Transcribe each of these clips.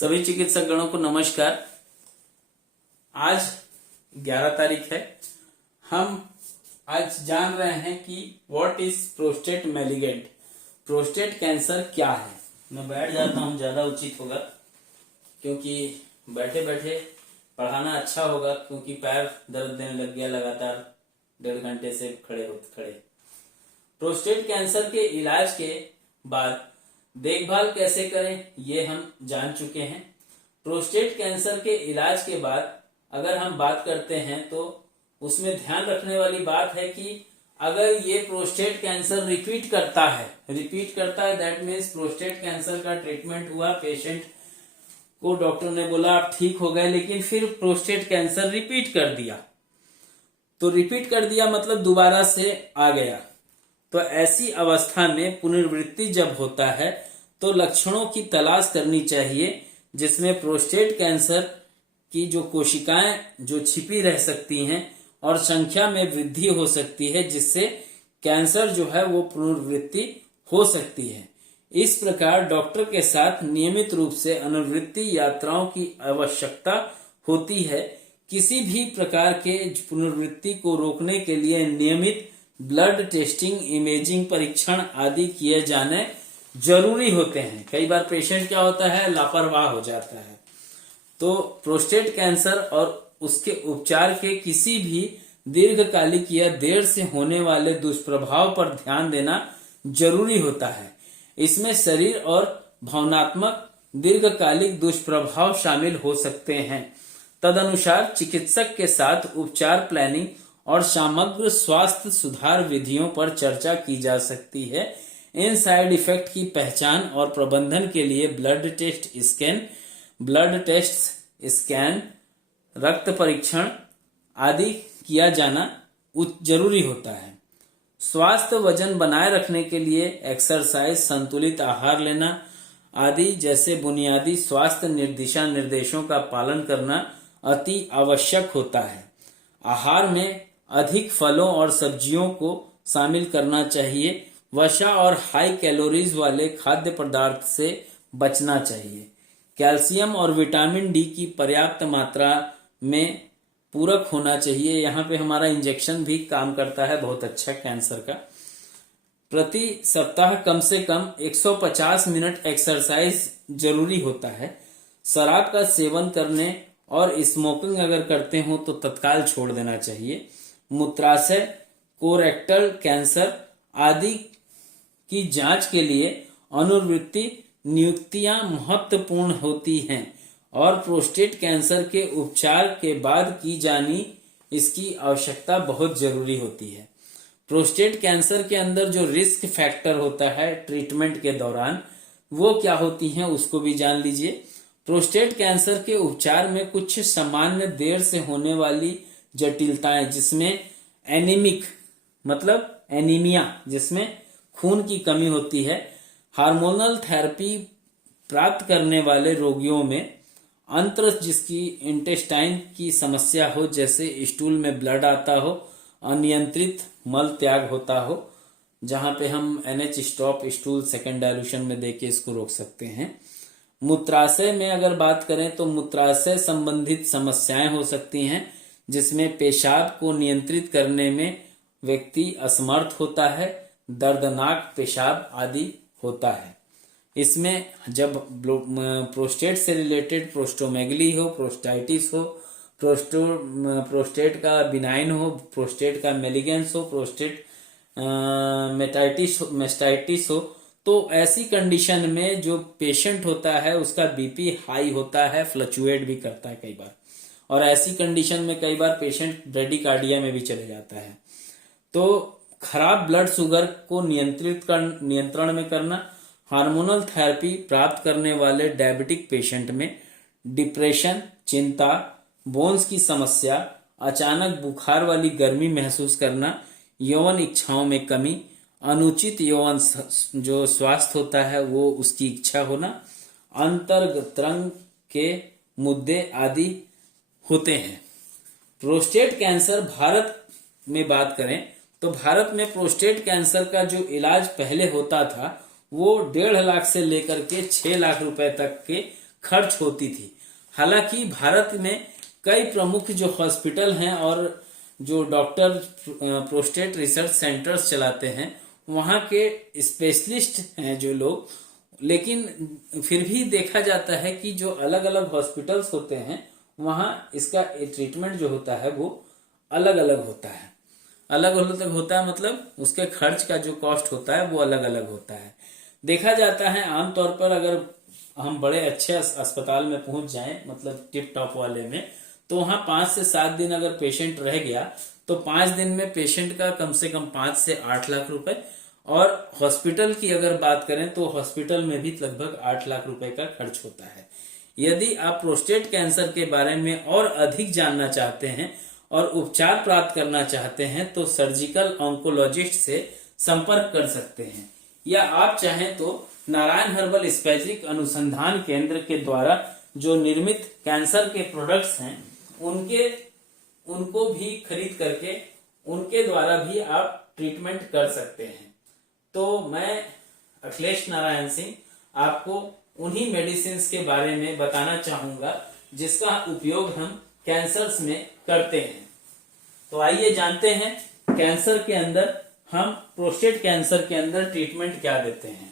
सभी चिकित्सक गणों को नमस्कार। आज 11 तारीख है। हम आज जान रहे हैं कि what is prostate malignant, prostate cancer क्या है। मैं बैठ जाता हूँ, ज्यादा उचित होगा क्योंकि बैठे बैठे पढ़ाना अच्छा होगा, क्योंकि पैर दर्द देने लग गया लगातार 1.5 घंटे से खड़े। प्रोस्टेट कैंसर के इलाज के बाद देखभाल कैसे करें ये हम जान चुके हैं। प्रोस्टेट कैंसर के इलाज के बाद अगर हम बात करते हैं तो उसमें ध्यान रखने वाली बात है कि अगर ये प्रोस्टेट कैंसर रिपीट करता है दैट मीन्स प्रोस्टेट कैंसर का ट्रीटमेंट हुआ, पेशेंट को डॉक्टर ने बोला आप ठीक हो गए, लेकिन फिर प्रोस्टेट कैंसर रिपीट कर दिया मतलब दोबारा से आ गया। तो ऐसी अवस्था में पुनरावृत्ति जब होता है तो लक्षणों की तलाश करनी चाहिए जिसमें प्रोस्टेट कैंसर की जो कोशिकाएं जो छिपी रह सकती हैं और संख्या में वृद्धि हो सकती है, जिससे कैंसर जो है वो पुनरावृत्ति हो सकती है। इस प्रकार डॉक्टर के साथ नियमित रूप से अनुवृत्ति यात्राओं की आवश्यकता होती है। किसी भी प्रकार के पुनरावृत्ति को रोकने के लिए नियमित ब्लड टेस्टिंग, इमेजिंग परीक्षण आदि किए जाने जरूरी होते हैं। कई बार पेशेंट क्या होता है, लापरवाह हो जाता है। तो प्रोस्टेट कैंसर और उसके उपचार के किसी भी दीर्घकालिक या देर से होने वाले दुष्प्रभाव पर ध्यान देना जरूरी होता है। इसमें शरीर और भावनात्मक दीर्घकालिक दुष्प्रभाव शामिल हो सकते हैं। तदनुसार चिकित्सक के साथ उपचार प्लानिंग और समग्र स्वास्थ्य सुधार विधियों पर चर्चा की जा सकती है। इन साइड इफेक्ट की पहचान और प्रबंधन के लिए ब्लड टेस्ट स्कैन, रक्त परीक्षण आदि किया जाना जरूरी होता है। स्वास्थ्य वजन बनाए रखने के लिए एक्सरसाइज, संतुलित आहार लेना आदि जैसे बुनियादी स्वास्थ्य दिशा निर्देशों का पालन करना अति आवश्यक होता है। आहार में अधिक फलों और सब्जियों को शामिल करना चाहिए। वसा और हाई कैलोरीज वाले खाद्य पदार्थ से बचना चाहिए। कैल्शियम और विटामिन डी की पर्याप्त मात्रा में पूरक होना चाहिए। यहाँ पे हमारा इंजेक्शन भी काम करता है बहुत अच्छा कैंसर का। प्रति सप्ताह कम से कम 150 मिनट एक्सरसाइज जरूरी होता है। शराब का सेवन करने और स्मोकिंग अगर करते हो तो तत्काल छोड़ देना चाहिए। मूत्राशय, कोरेक्टल कैंसर आदि की जांच के लिए अनुवृत्ति नियुक्तियां महत्वपूर्ण होती हैं और प्रोस्टेट कैंसर के उपचार के बाद की जानी इसकी आवश्यकता बहुत जरूरी होती है। प्रोस्टेट कैंसर के अंदर जो रिस्क फैक्टर होता है ट्रीटमेंट के दौरान, वो क्या होती हैं उसको भी जान लीजिए। प्रोस्टेट कैंसर के उपचार में कुछ सामान्य देर से होने वाली जटिलताएं, जिसमें एनीमिक मतलब एनीमिया, जिसमें खून की कमी होती है, हार्मोनल थेरेपी प्राप्त करने वाले रोगियों में अंत्र जिसकी इंटेस्टाइन की समस्या हो, जैसे स्टूल में ब्लड आता हो, अनियंत्रित मल त्याग होता हो, जहां पे हम NH stop stool second dilution में देके इसको रोक सकते हैं। मूत्राशय में अगर बात करें तो मूत्राशय संबंधित समस्याएं हो सकती हैं, जिसमें पेशाब को नियंत्रित करने में व्यक्ति असमर्थ होता है, दर्दनाक पेशाब आदि होता है। इसमें जब प्रोस्टेट से रिलेटेड प्रोस्टोमेगली हो, प्रोस्टाइटिस हो, प्रोस्टेट का बिनाइन हो, प्रोस्टेट का मेलिगेंस हो, प्रोस्टेट मेस्टाइटिस हो, तो ऐसी कंडीशन में जो पेशेंट होता है उसका बीपी हाई होता है, फ्लक्चुएट भी करता है कई बार, और ऐसी कंडीशन में कई बार पेशेंट ब्रेडिकार्डिया में भी चले जाता है। तो खराब ब्लड शुगर को नियंत्रण में करना, हार्मोनल थेरेपी प्राप्त करने वाले डायबिटिक पेशेंट में डिप्रेशन, चिंता, बोन्स की समस्या, अचानक बुखार वाली गर्मी महसूस करना, यौन इच्छाओं में कमी, अनुचित यौन जो स्वास्थ्य होता है वो उसकी इच्छा होना, अंतर्गतरंग के मुद्दे आदि होते हैं। प्रोस्टेट कैंसर भारत में बात करें तो भारत में प्रोस्टेट कैंसर का जो इलाज पहले होता था वो 1.5 लाख से लेकर के 6 लाख रुपए तक के खर्च होती थी। हालांकि भारत में कई प्रमुख जो हॉस्पिटल हैं और जो डॉक्टर प्रोस्टेट रिसर्च सेंटर्स चलाते हैं, वहाँ के स्पेशलिस्ट हैं जो लोग, लेकिन फिर भी देखा जाता है कि जो अलग अलग हॉस्पिटल्स होते हैं वहाँ इसका ट्रीटमेंट जो होता है वो अलग अलग होता है। अलग अलग होता है मतलब उसके खर्च का जो कॉस्ट होता है वो अलग अलग होता है। देखा जाता है आमतौर पर अगर हम बड़े अच्छे अस्पताल में पहुंच जाएं, मतलब टिप टॉप वाले में, तो वहां 5 से 7 दिन अगर पेशेंट रह गया तो 5 दिन में पेशेंट का कम से कम 5 से 8 लाख रुपए, और हॉस्पिटल की अगर बात करें तो हॉस्पिटल में भी लगभग 8 लाख रुपए का खर्च होता है। यदि आप प्रोस्टेट कैंसर के बारे में और अधिक जानना चाहते हैं और उपचार प्राप्त करना चाहते हैं तो सर्जिकल ऑन्कोलॉजिस्ट से संपर्क कर सकते हैं, या आप चाहें तो नारायण हर्बल स्पेसिफिक अनुसंधान केंद्र के द्वारा जो निर्मित कैंसर के प्रोडक्ट्स हैं उनको भी खरीद करके उनके द्वारा भी आप ट्रीटमेंट कर सकते हैं। तो मैं अखिलेश नारायण सिंह आपको उन्हीं मेडिसिन के बारे में बताना चाहूंगा जिसका उपयोग हम कैंसर्स में करते हैं। तो आइए जानते हैं कैंसर के अंदर हम प्रोस्टेट कैंसर के अंदर ट्रीटमेंट क्या देते हैं।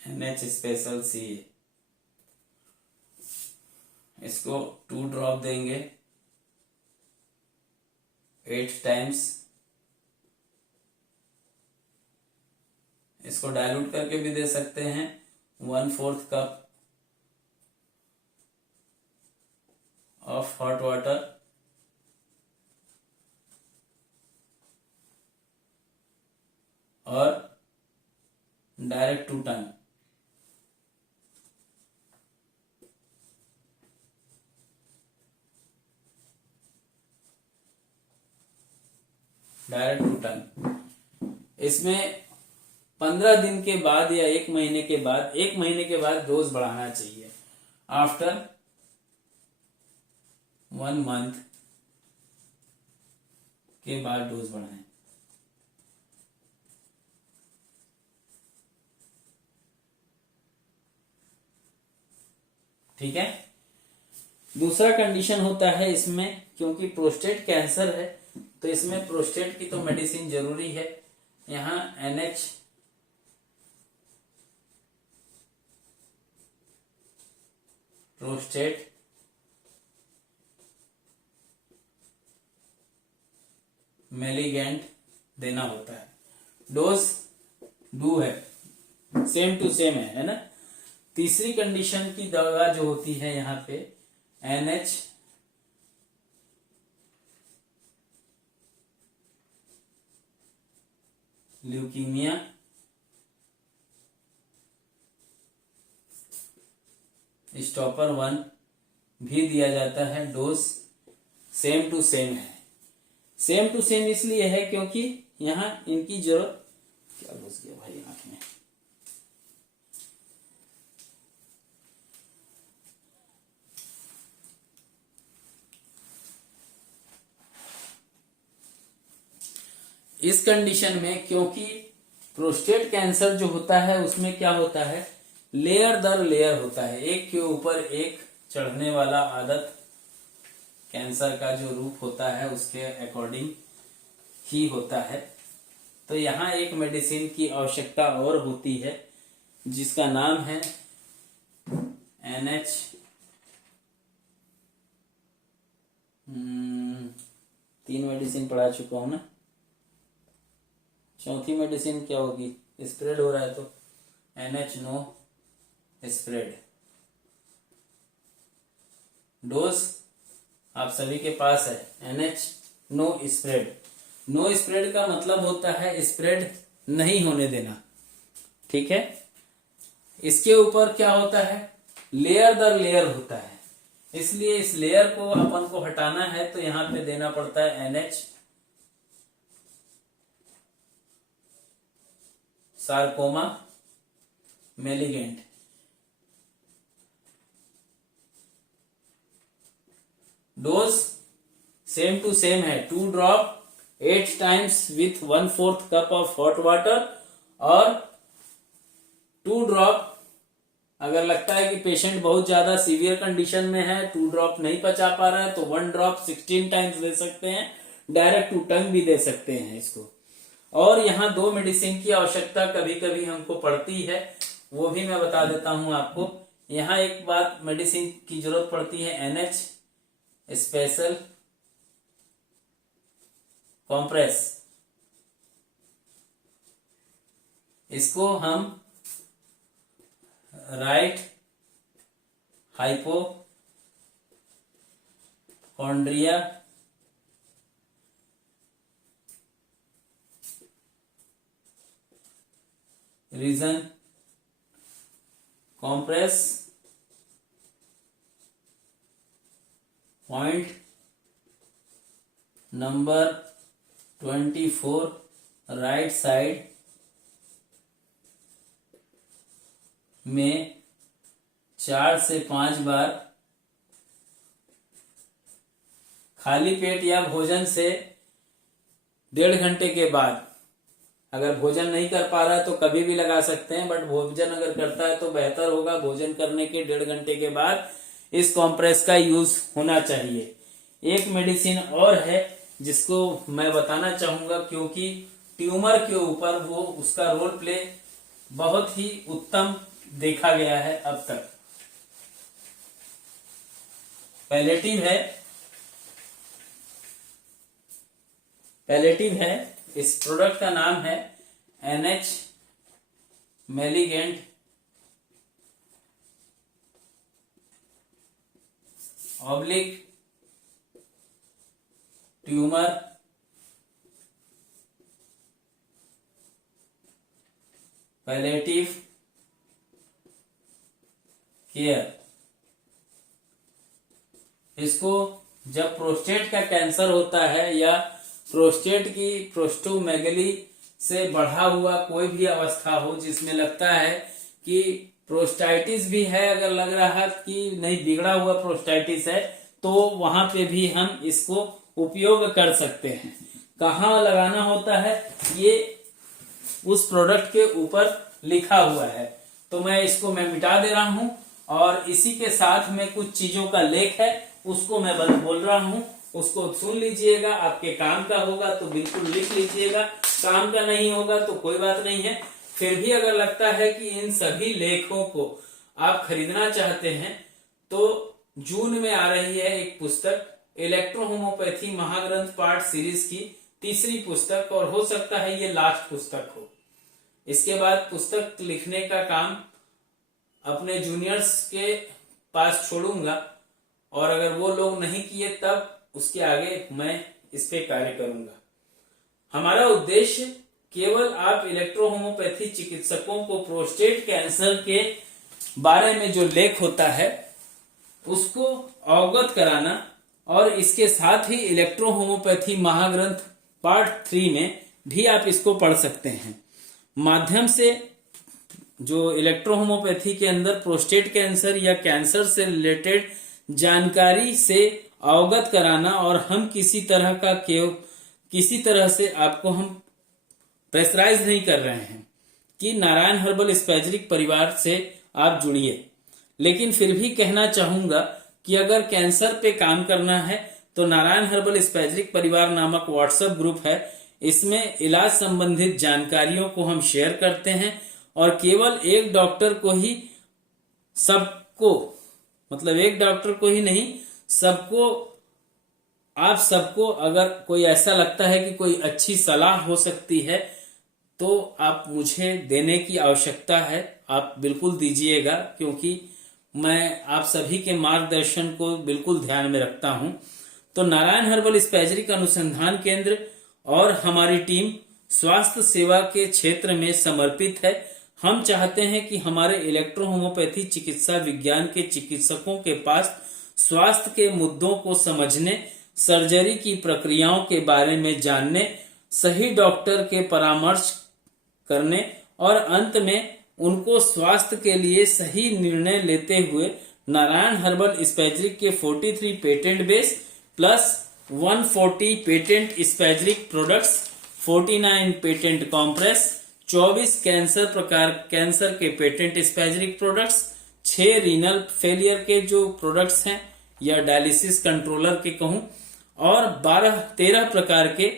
NH स्पेशल सी, इसको 2 ड्रॉप देंगे 8 टाइम्स। इसको डाइल्यूट करके भी दे सकते हैं 1/4 कप ऑफ हॉट वाटर, और direct to tongue. Direct to tongue. इसमें 15 दिन के बाद या 1 महीने के बाद, 1 महीने के बाद डोज बढ़ाना चाहिए। आफ्टर 1 मंथ के बाद डोज बढ़ाएं। ठीक है। दूसरा कंडीशन होता है इसमें, क्योंकि प्रोस्टेट कैंसर है तो इसमें प्रोस्टेट की तो मेडिसिन जरूरी है। यहाँ NH प्रोस्टेट मेलिगेंट देना होता है। डोज डू है, सेम टू सेम है ना। तीसरी कंडीशन की दवा जो होती है यहाँ पे NH ल्यूकीमिया स्टॉपर 1 भी दिया जाता है। डोज सेम टू सेम है। सेम टू सेम इसलिए है क्योंकि यहाँ इनकी जरूरत, क्या घुस गया भाई आंख में, इस कंडीशन में, क्योंकि प्रोस्टेट कैंसर जो होता है उसमें क्या होता है, लेयर दर लेयर होता है, एक के ऊपर एक चढ़ने वाला आदत कैंसर का जो रूप होता है उसके अकॉर्डिंग ही होता है। तो यहाँ एक मेडिसिन की आवश्यकता और होती है जिसका नाम है NH 3 मेडिसिन पढ़ा चुका हूं ना, चौथी मेडिसिन क्या होगी, स्प्रेड हो रहा है तो NH नो स्प्रेड। डोज आप सभी के पास है NH know spread. Know spread का मतलब होता है स्प्रेड नहीं होने देना। ठीक है। इसके ऊपर क्या होता है, लेयर दर लेयर होता है। इसलिए इस लेयर को अपन को हटाना है तो यहां पे देना पड़ता है NH। Sarcoma malignant. Dose same to same है, 2 drop 8 times with 1/4 cup of hot water, और 2 ड्रॉप अगर लगता है कि पेशेंट बहुत ज्यादा सीवियर कंडीशन में है, 2 ड्रॉप नहीं पचा पा रहा है, तो 1 ड्रॉप 16 टाइम्स दे सकते हैं, डायरेक्ट टू टंग भी दे सकते हैं इसको। और यहाँ 2 मेडिसिन की आवश्यकता कभी कभी हमको पड़ती है, वो भी मैं बता देता हूं आपको। यहाँ एक बात मेडिसिन की जरूरत पड़ती है, NH स्पेशल कॉम्प्रेस। इसको हम right hypochondria region compress point number 24 right side में 4 से 5 बार खाली पेट या भोजन से 1.5 घंटे के बाद। अगर भोजन नहीं कर पा रहा है तो कभी भी लगा सकते हैं, बट भोजन अगर करता है तो बेहतर होगा भोजन करने के 1.5 घंटे के बाद इस कॉम्प्रेस का यूज होना चाहिए। एक मेडिसिन और है जिसको मैं बताना चाहूंगा, क्योंकि ट्यूमर के ऊपर वो उसका रोल प्ले बहुत ही उत्तम देखा गया है अब तक। पैलेटिव है, इस प्रोडक्ट का नाम है NH malignant oblique tumour palliative care. इसको जब प्रोस्टेट का कैंसर होता है या प्रोस्टेट की प्रोस्टोमेगली से बढ़ा हुआ कोई भी अवस्था हो जिसमें लगता है कि प्रोस्टाइटिस भी है, अगर लग रहा है कि नहीं बिगड़ा हुआ प्रोस्टाइटिस है, तो वहां पे भी हम इसको उपयोग कर सकते हैं। कहाँ लगाना होता है ये उस प्रोडक्ट के ऊपर लिखा हुआ है, तो मैं मिटा दे रहा हूं, और इसी के साथ में कुछ चीजों का लेख है उसको मैं बोल रहा हूं, उसको सुन लीजिएगा। आपके काम का होगा तो बिल्कुल लिख लीजिएगा, काम का नहीं होगा तो कोई बात नहीं है। फिर भी अगर लगता है कि इन सभी लेखों को आप खरीदना चाहते हैं तो जून में आ रही है एक पुस्तक, इलेक्ट्रोहोमोपैथी महाग्रंथ पाठ सीरीज की 3री पुस्तक, और हो सकता है ये लास्ट पुस्तक हो। इसके बाद पुस्तक लिखने का काम अपने जूनियर्स के पास छोड़ूंगा, और अगर वो लोग नहीं किए तब उसके आगे मैं इस पे कार्य करूंगा। हमारा उद्देश्य केवल आप इलेक्ट्रोहोमोपैथी चिकित्सकों को प्रोस्टेट कैंसर के बारे में जो लेख होता है उसको अवगत कराना, और इसके साथ ही इलेक्ट्रोहोमोपैथी महाग्रंथ पार्ट 3 में भी आप इसको पढ़ सकते हैं। माध्यम से जो इलेक्ट्रोहोमोपैथी के अंदर प्रोस्टेट कैंसर या कैंसर से रिलेटेड जानकारी से अवगत कराना, और हम किसी तरह से आपको हम प्रेशराइज नहीं कर रहे हैं कि नारायण हर्बल स्पैजरिक परिवार से आप जुड़िए, लेकिन फिर भी कहना चाहूंगा कि अगर कैंसर पे काम करना है तो नारायण हर्बल स्पैजरिक परिवार नामक व्हाट्सएप ग्रुप है, इसमें इलाज संबंधित जानकारियों को हम शेयर करते हैं, और केवल एक डॉक्टर को ही एक डॉक्टर को ही नहीं, आप सबको अगर कोई ऐसा लगता है कि कोई अच्छी सलाह हो सकती है तो आप मुझे देने की आवश्यकता है, आप बिल्कुल दीजिएगा, क्योंकि मैं आप सभी के मार्गदर्शन को बिल्कुल ध्यान में रखता हूं। तो नारायण हर्बल स्पैजरिक अनुसंधान केंद्र और हमारी टीम स्वास्थ्य सेवा के क्षेत्र में समर्पित है। हम चाहते हैं कि हमारे इलेक्ट्रोहोमोपैथी चिकित्सा विज्ञान के चिकित्सकों के पास स्वास्थ्य के मुद्दों को समझने, सर्जरी की प्रक्रियाओं के बारे में जानने, सही डॉक्टर के परामर्श करने और अंत में उनको स्वास्थ्य के लिए सही निर्णय लेते हुए नारायण हर्बल स्पेजरिक के 43 patent base plus 140 patent spagyric products, 49 patent compress, 24 cancer के patent spagyric products, 6 renal failure के जो प्रोडक्ट्स हैं या डायलिसिस कंट्रोलर के कहूं, और 13 प्रकार के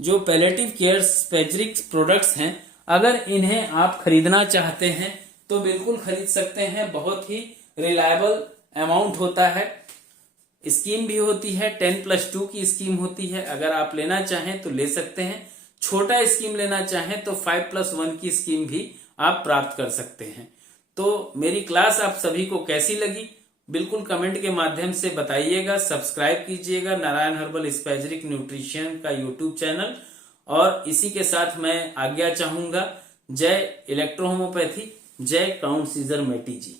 जो पैलेटिव केयर स्पेजरिक प्रोडक्ट्स हैं। अगर इन्हें आप खरीदना चाहते हैं तो बिल्कुल खरीद सकते हैं। बहुत ही रिलायबल अमाउंट होता है। स्कीम भी होती है, 10+2 की स्कीम होती है। अगर आप लेना चाहें तो ले सकते हैं। छोटा स्कीम लेना चाहें तो 5+1 की स्कीम भी आप प्राप्त कर सकते हैं। तो मेरी क्लास आप सभी को कैसी लगी बिल्कुल कमेंट के माध्यम से बताइएगा। सब्सक्राइब कीजिएगा नारायण हर्बल स्पेजरिक न्यूट्रिशन का यूट्यूब चैनल। और इसी के साथ मैं आज्ञा चाहूंगा। जय इलेक्ट्रो होम्योपैथी, जय काउंट सीजर मेटी जी।